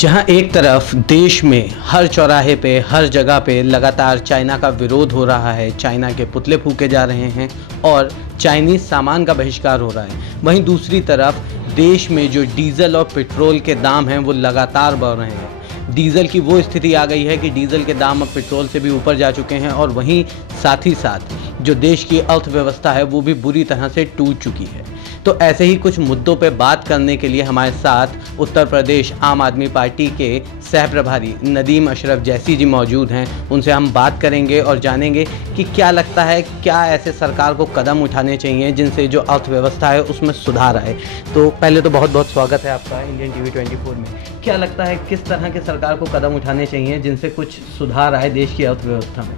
जहां एक तरफ देश में हर चौराहे पे हर जगह पे लगातार चाइना का विरोध हो रहा है, चाइना के पुतले फूके जा रहे हैं और चाइनीज़ सामान का बहिष्कार हो रहा है, वहीं दूसरी तरफ देश में जो डीजल और पेट्रोल के दाम हैं वो लगातार बढ़ रहे हैं। डीजल की वो स्थिति आ गई है कि डीजल के दाम अब पेट्रोल से भी ऊपर जा चुके हैं और वहीं साथ ही साथ जो देश की अर्थव्यवस्था है वो भी बुरी तरह से टूट चुकी है। तो ऐसे ही कुछ मुद्दों पे बात करने के लिए हमारे साथ उत्तर प्रदेश आम आदमी पार्टी के सह प्रभारी नदीम अशरफ जैसी जी मौजूद हैं। उनसे हम बात करेंगे और जानेंगे कि क्या लगता है, क्या ऐसे सरकार को कदम उठाने चाहिए जिनसे जो अर्थव्यवस्था है उसमें सुधार आए। तो पहले तो बहुत बहुत स्वागत है आपका इंडियन टीवी 24 में। क्या लगता है किस तरह के सरकार को कदम उठाने चाहिए जिनसे कुछ सुधार आए देश की अर्थव्यवस्था में?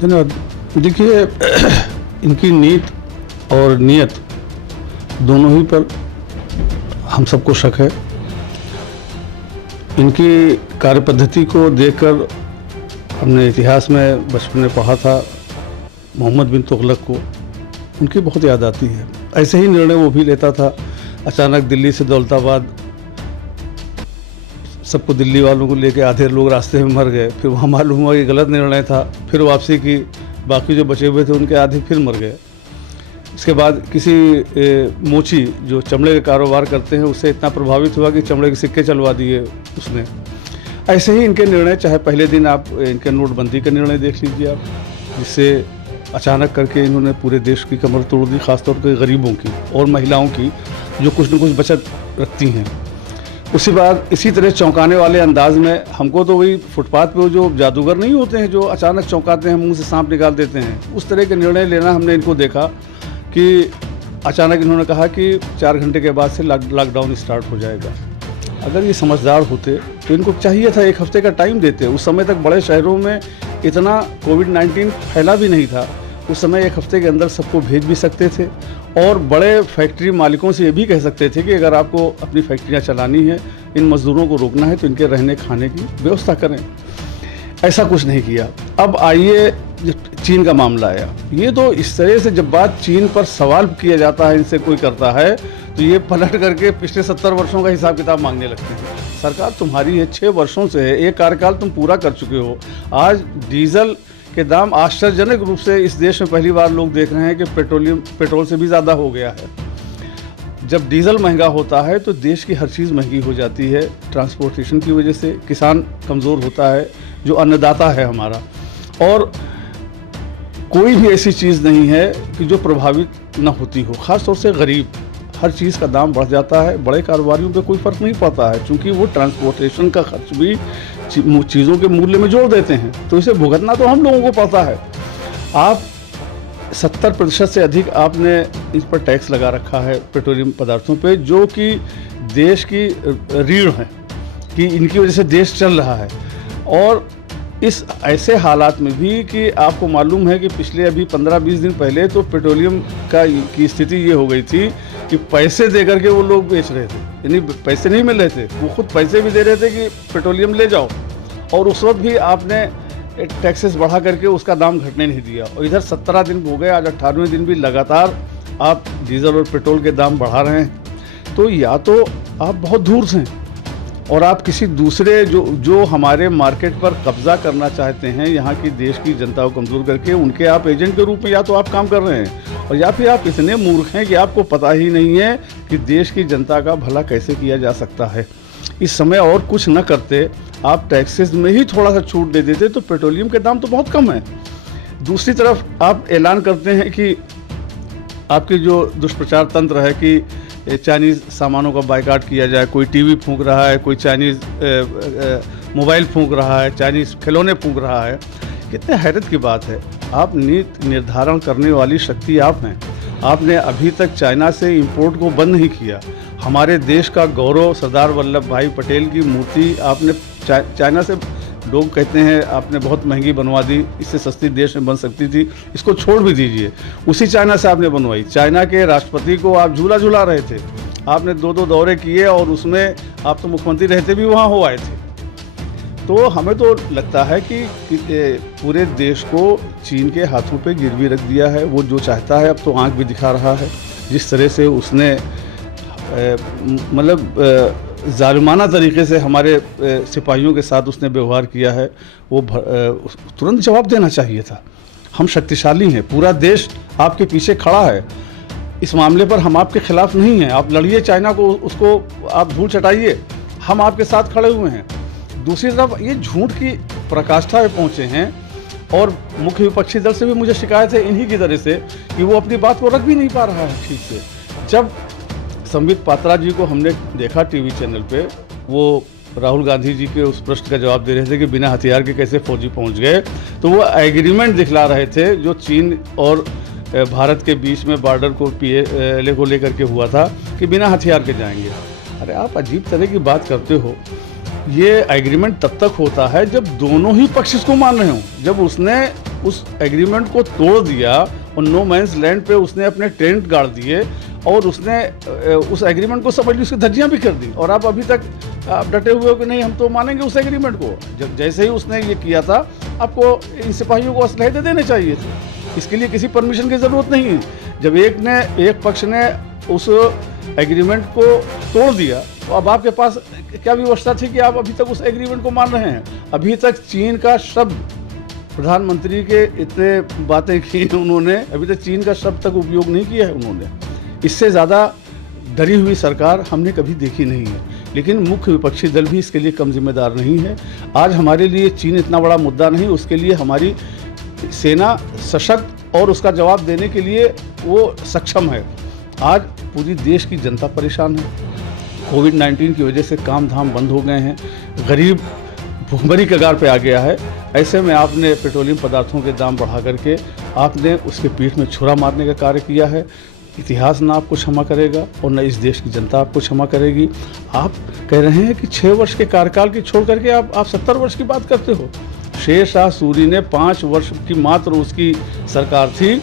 धन्यवाद। देखिए, इनकी नीति और नियत दोनों ही पर हम सबको शक है। इनकी कार्यपद्धति को देखकर हमने इतिहास में बचपन में पढ़ा था, मोहम्मद बिन तुगलक को, उनकी बहुत याद आती है। ऐसे ही निर्णय वो भी लेता था। अचानक दिल्ली से दौलताबाद सबको, दिल्ली वालों को लेके आधे लोग रास्ते में मर गए। फिर वहाँ मालूम हुआ कि गलत निर्णय था, फिर वापसी की, बाकी जो बचे हुए थे उनके आधे फिर मर गए। इसके बाद किसी मोची जो चमड़े का कारोबार करते हैं उससे इतना प्रभावित हुआ कि चमड़े के सिक्के चलवा दिए उसने। ऐसे ही इनके निर्णय, चाहे पहले दिन आप इनके नोटबंदी का निर्णय देख लीजिए आप, जिससे अचानक करके इन्होंने पूरे देश की कमर तोड़ दी, खासतौर पर गरीबों की और महिलाओं की जो कुछ न कुछ बचत रखती हैं। उसी बाद इसी तरह चौंकाने वाले अंदाज में हमको तो वही फुटपाथ पे वो जो जादूगर नहीं होते हैं जो अचानक चौंकाते हैं, मुंह से सांप निकाल देते हैं, उस तरह के निर्णय लेना हमने इनको देखा कि अचानक इन्होंने कहा कि 4 घंटे के बाद से लॉकडाउन स्टार्ट हो जाएगा। अगर ये समझदार होते तो इनको चाहिए था 1 हफ्ते का टाइम देते। उस समय तक बड़े शहरों में इतना कोविड-19 फैला भी नहीं था। उस समय 1 हफ्ते के अंदर सबको भेज भी सकते थे और बड़े फैक्ट्री मालिकों से ये भी कह सकते थे कि अगर आपको अपनी फैक्ट्रियाँ चलानी है, इन मज़दूरों को रोकना है, तो इनके रहने खाने की व्यवस्था करें। ऐसा कुछ नहीं किया। अब आइए, चीन का मामला आया, ये तो इस तरह से जब बात चीन पर सवाल किया जाता है, इनसे कोई करता है, तो ये पलट करके पिछले 70 वर्षों का हिसाब किताब मांगने लगते हैं। सरकार तुम्हारी है, 6 वर्षों से है, एक कार्यकाल तुम पूरा कर चुके हो। आज डीजल के दाम आश्चर्यजनक रूप से इस देश में पहली बार लोग देख रहे हैं कि पेट्रोल से भी ज़्यादा हो गया है। जब डीजल महंगा होता है तो देश की हर चीज़ महंगी हो जाती है। ट्रांसपोर्टेशन की वजह से किसान कमज़ोर होता है, जो अन्नदाता है हमारा, और कोई भी ऐसी चीज़ नहीं है कि जो प्रभावित न होती हो, ख़ास तौर से गरीब। हर चीज़ का दाम बढ़ जाता है, बड़े कारोबारियों पे कोई फ़र्क नहीं पड़ता है, क्योंकि वो ट्रांसपोर्टेशन का खर्च भी चीज़ों के मूल्य में जोड़ देते हैं, तो इसे भुगतना तो हम लोगों को पड़ता है। आप 70% से अधिक आपने इस पर टैक्स लगा रखा है पेट्रोलियम पदार्थों पे, जो कि देश की रीढ़ है कि इनकी वजह से देश चल रहा है। और इस ऐसे हालात में भी कि आपको मालूम है कि पिछले अभी 15-20 दिन पहले तो पेट्रोलियम की स्थिति ये हो गई थी कि पैसे दे करके वो लोग बेच रहे थे, यानी पैसे नहीं मिल रहे थे, वो खुद पैसे भी दे रहे थे कि पेट्रोलियम ले जाओ, और उस वक्त भी आपने टैक्सेस बढ़ा करके उसका दाम घटने नहीं दिया। और इधर 17 दिन हो गए, आज 18वें दिन भी लगातार आप डीजल और पेट्रोल के दाम बढ़ा रहे हैं। तो या तो आप बहुत दूर से और आप किसी दूसरे जो हमारे मार्केट पर कब्जा करना चाहते हैं, यहाँ की देश की जनता को कमज़ोर करके, उनके आप एजेंट के रूप में या तो आप काम कर रहे हैं, और या फिर आप इतने मूर्ख हैं कि आपको पता ही नहीं है कि देश की जनता का भला कैसे किया जा सकता है। इस समय और कुछ न करते, आप टैक्सेस में ही थोड़ा सा छूट दे देते तो पेट्रोलियम के दाम तो बहुत कम है। दूसरी तरफ आप ऐलान करते हैं कि आपकी जो दुष्प्रचार तंत्र है कि चाइनीज़ सामानों का बायकॉट किया जाए, कोई टीवी फूंक रहा है, कोई चाइनीज़ मोबाइल फूंक रहा है, चाइनीज़ खिलौने फूंक रहा है। कितने हैरत की बात है। आप नीति निर्धारण करने वाली शक्ति आप हैं। आपने अभी तक चाइना से इंपोर्ट को बंद नहीं किया। हमारे देश का गौरव सरदार वल्लभ भाई पटेल की मूर्ति आपने चाइना से, लोग कहते हैं आपने बहुत महंगी बनवा दी, इससे सस्ती देश में बन सकती थी, इसको छोड़ भी दीजिए, उसी चाइना से आपने बनवाई। चाइना के राष्ट्रपति को आप झूला झूला रहे थे, आपने 2-2 दौरे किए और उसमें आप तो मुख्यमंत्री रहते भी वहाँ हो आए थे। तो हमें तो लगता है कि पूरे देश को चीन के हाथों पे गिरवी रख दिया है। वो जो चाहता है अब तो आंख भी दिखा रहा है। जिस तरह से उसने मतलब जालिमाना तरीके से हमारे सिपाहियों के साथ उसने व्यवहार किया है, वो तुरंत जवाब देना चाहिए था। हम शक्तिशाली हैं, पूरा देश आपके पीछे खड़ा है, इस मामले पर हम आपके खिलाफ नहीं हैं। आप लड़िए चाइना को, उसको आप धूल चटाइए, हम आपके साथ खड़े हुए हैं। दूसरी तरफ ये झूठ की पराकाष्ठा में पहुँचे हैं और मुख्य विपक्षी दल से भी मुझे शिकायत है इन्हीं की तरह से कि वो अपनी बात को रख भी नहीं पा रहा है ठीक से। जब संबित पात्रा जी को हमने देखा टीवी चैनल पे, वो राहुल गांधी जी के उस प्रश्न का जवाब दे रहे थे कि बिना हथियार के कैसे फौजी पहुंच गए, तो वो एग्रीमेंट दिखला रहे थे जो चीन और भारत के बीच में बॉर्डर को PLA को लेकर के हुआ था कि बिना हथियार के जाएंगे। अरे आप अजीब तरह की बात करते हो। ये एग्रीमेंट तब तक होता है जब दोनों ही पक्ष इसको मान रहे हों। जब उसने उस एग्रीमेंट को तोड़ दिया और नो मैंस लैंड पे उसने अपने टेंट गाड़ दिए और उसने उस एग्रीमेंट को समझ ली, उसकी धज्जियां भी कर दी, और आप अभी तक आप डटे हुए हो कि नहीं हम तो मानेंगे उस एग्रीमेंट को। जब जैसे ही उसने ये किया था, आपको इन सिपाहियों को असलहे दे देने चाहिए थे। इसके लिए किसी परमिशन की ज़रूरत नहीं है। जब एक पक्ष ने उस एग्रीमेंट को तोड़ दिया तो अब आपके पास क्या व्यवस्था थी कि आप अभी तक उस एग्रीमेंट को मान रहे हैं? अभी तक चीन का शब्द, प्रधानमंत्री के इतने बातें की उन्होंने, अभी तक चीन का शब्द तक उपयोग नहीं किया है उन्होंने। इससे ज़्यादा डरी हुई सरकार हमने कभी देखी नहीं है। लेकिन मुख्य विपक्षी दल भी इसके लिए कम जिम्मेदार नहीं है। आज हमारे लिए चीन इतना बड़ा मुद्दा नहीं, उसके लिए हमारी सेना सशक्त और उसका जवाब देने के लिए वो सक्षम है। आज पूरी देश की जनता परेशान है। कोविड-19 की वजह से काम धाम बंद हो गए हैं, गरीब भूखमरी कगार पे आ गया है। ऐसे में आपने पेट्रोलियम पदार्थों के दाम बढ़ा करके आपने उसके पीठ में छुरा मारने का कार्य किया है। इतिहास ना आपको क्षमा करेगा और न इस देश की जनता आपको क्षमा करेगी। आप कह रहे हैं कि 6 वर्ष के कार्यकाल की छोड़ करके आप 70 वर्ष की बात करते हो। शेर शाह सूरी ने 5 वर्ष की मात्र उसकी सरकार थी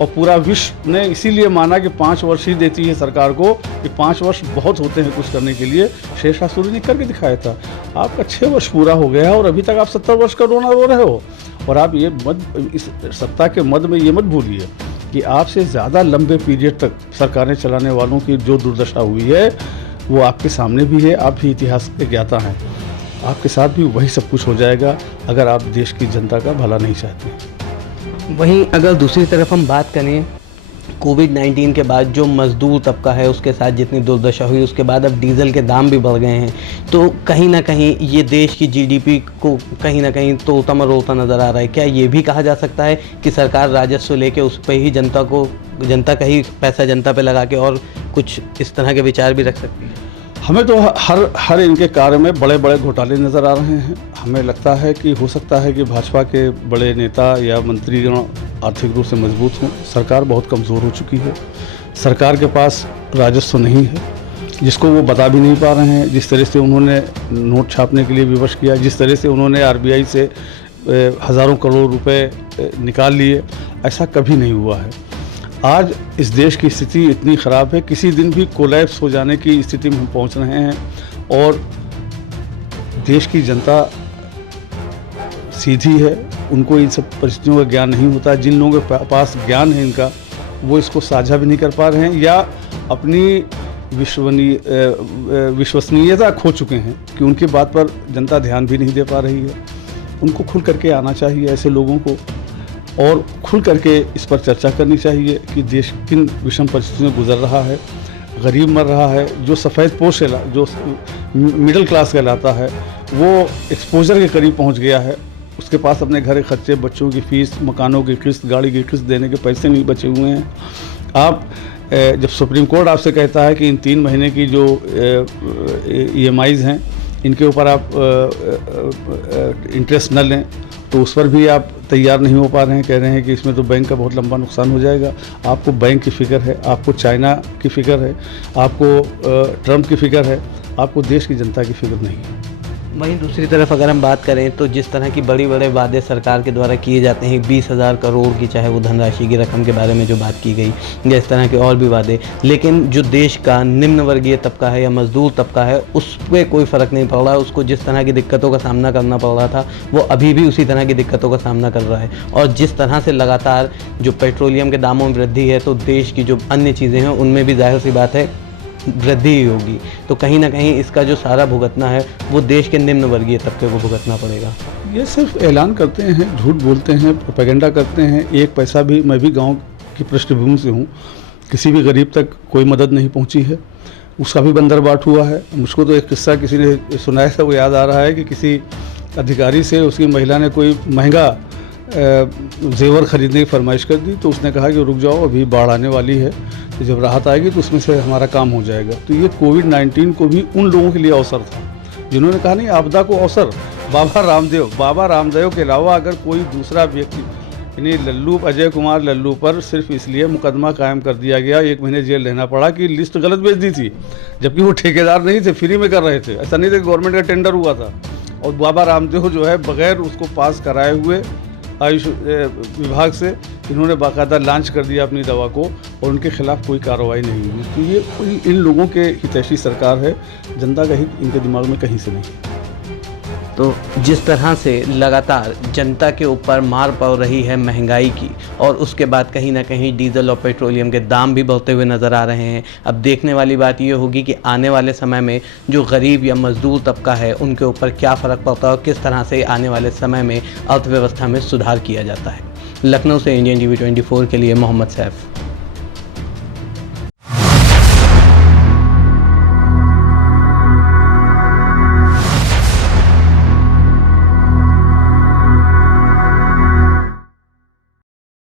और पूरा विश्व ने इसीलिए माना कि 5 वर्ष ही देती है सरकार को, कि 5 वर्ष बहुत होते हैं कुछ करने के लिए। शेर शाह सूरी ने करके दिखाया था। आपका 6 वर्ष पूरा हो गया और अभी तक आप 70 वर्ष का रोना रो रहे हो। और आप ये इस सत्ता के मद में ये मत भूलिए कि आपसे ज़्यादा लंबे पीरियड तक सरकारें चलाने वालों की जो दुर्दशा हुई है वो आपके सामने भी है। आप भी इतिहास के ज्ञाता हैं। आपके साथ भी वही सब कुछ हो जाएगा अगर आप देश की जनता का भला नहीं चाहते। वहीं अगर दूसरी तरफ हम बात करें, कोविड-19 के बाद जो मजदूर तबका है उसके साथ जितनी दुर्दशा हुई, उसके बाद अब डीजल के दाम भी बढ़ गए हैं, तो कहीं ना कहीं ये देश की GDP को कहीं ना कहीं तोड़ता मरोड़ता नज़र आ रहा है। क्या ये भी कहा जा सकता है कि सरकार राजस्व लेके उस पर ही जनता का ही पैसा जनता पे लगा के और कुछ इस तरह के विचार भी रख सकती है? हमें तो हर इनके कार्य में बड़े बड़े घोटाले नज़र आ रहे हैं। हमें लगता है कि हो सकता है कि भाजपा के बड़े नेता या मंत्रीगण आर्थिक रूप से मजबूत हों। सरकार बहुत कमज़ोर हो चुकी है। सरकार के पास राजस्व नहीं है, जिसको वो बता भी नहीं पा रहे हैं। जिस तरह से उन्होंने नोट छापने के लिए विवश किया, जिस तरह से उन्होंने RBI से हज़ारों करोड़ रुपए निकाल लिए, ऐसा कभी नहीं हुआ है। आज इस देश की स्थिति इतनी ख़राब है, किसी दिन भी कोलैप्स हो जाने की स्थिति में हम पहुंच रहे हैं। और देश की जनता सीधी है, उनको इन सब परिस्थितियों का ज्ञान नहीं होता। जिन लोगों के पास ज्ञान है इनका, वो इसको साझा भी नहीं कर पा रहे हैं या अपनी विश्वसनीयता खो चुके हैं कि उनकी बात पर जनता ध्यान भी नहीं दे पा रही है। उनको खुल करके आना चाहिए ऐसे लोगों को, और खुल करके इस पर चर्चा करनी चाहिए कि देश किन विषम परिस्थितियों में गुजर रहा है। गरीब मर रहा है, जो सफ़ेद पोश है, जो मिडिल क्लास कहलाता है, वो एक्सपोजर के करीब पहुंच गया है। उसके पास अपने घर के खर्चे, बच्चों की फीस, मकानों की किस्त, गाड़ी की किस्त देने के पैसे नहीं बचे हुए हैं। आप जब सुप्रीम कोर्ट आपसे कहता है कि इन 3 महीने की जो EMIs हैं इनके ऊपर आप इंटरेस्ट न लें, तो उस पर भी आप तैयार नहीं हो पा रहे हैं। कह रहे हैं कि इसमें तो बैंक का बहुत लंबा नुकसान हो जाएगा। आपको बैंक की फ़िक्र है, आपको चाइना की फ़िक्र है, आपको ट्रंप की फ़िक्र है, आपको देश की जनता की फ़िक्र नहीं है। वहीं दूसरी तरफ अगर हम बात करें तो जिस तरह की बड़े वादे सरकार के द्वारा किए जाते हैं, 20,000 करोड़ की चाहे वो धनराशि की रकम के बारे में जो बात की गई या इस तरह के और भी वादे, लेकिन जो देश का निम्न वर्गीय तबका है या मजदूर तबका है उस पर कोई फ़र्क नहीं पड़ रहा है। उसको जिस तरह की दिक्कतों का सामना करना पड़ रहा था वो अभी भी उसी तरह की दिक्कतों का सामना कर रहा है। और जिस तरह से लगातार जो पेट्रोलियम के दामों में वृद्धि है, तो देश की जो अन्य चीज़ें हैं उनमें भी जाहिर सी बात है वृद्धि ही होगी। तो कहीं ना कहीं इसका जो सारा भुगतना है वो देश के निम्न वर्गीय तबके को भुगतना पड़ेगा। ये सिर्फ ऐलान करते हैं, झूठ बोलते हैं, प्रोपेगेंडा करते हैं। एक पैसा भी, मैं भी गांव की पृष्ठभूमि से हूँ, किसी भी गरीब तक कोई मदद नहीं पहुँची है, उसका भी बंदरबाट हुआ है। मुझको तो एक किस्सा किसी ने सुनाया था, वो याद आ रहा है कि किसी अधिकारी से उसकी महिला ने कोई महंगा जेवर खरीदने की फरमाइश कर दी, तो उसने कहा कि रुक जाओ, अभी बाढ़ आने वाली है, तो जब राहत आएगी तो उसमें से हमारा काम हो जाएगा। तो ये कोविड-19 को भी उन लोगों के लिए अवसर था जिन्होंने कहा नहीं, आपदा को अवसर। बाबा रामदेव के अलावा अगर कोई दूसरा व्यक्ति, यानी अजय कुमार लल्लू पर सिर्फ इसलिए मुकदमा कायम कर दिया गया, 1 महीने जेल रहना पड़ा कि लिस्ट गलत भेज दी थी, जबकि वो ठेकेदार नहीं थे, फ्री में कर रहे थे। ऐसा नहीं था कि गवर्नमेंट का टेंडर हुआ था। और बाबा रामदेव जो है बगैर उसको पास कराए हुए आयुष विभाग से इन्होंने बाकायदा लॉन्च कर दिया अपनी दवा को, और उनके खिलाफ कोई कार्रवाई नहीं हुई। तो ये इन लोगों के हितैषी सरकार है, जनता का हित इनके दिमाग में कहीं से नहीं। तो जिस तरह से लगातार जनता के ऊपर मार पड़ रही है महंगाई की, और उसके बाद कहीं ना कहीं डीजल और पेट्रोलियम के दाम भी बढ़ते हुए नज़र आ रहे हैं। अब देखने वाली बात ये होगी कि आने वाले समय में जो गरीब या मजदूर तबका है उनके ऊपर क्या फ़र्क पड़ता है और किस तरह से आने वाले समय में अर्थव्यवस्था में सुधार किया जाता है। लखनऊ से इंडियन टीवी 24 के लिए मोहम्मद सैफ।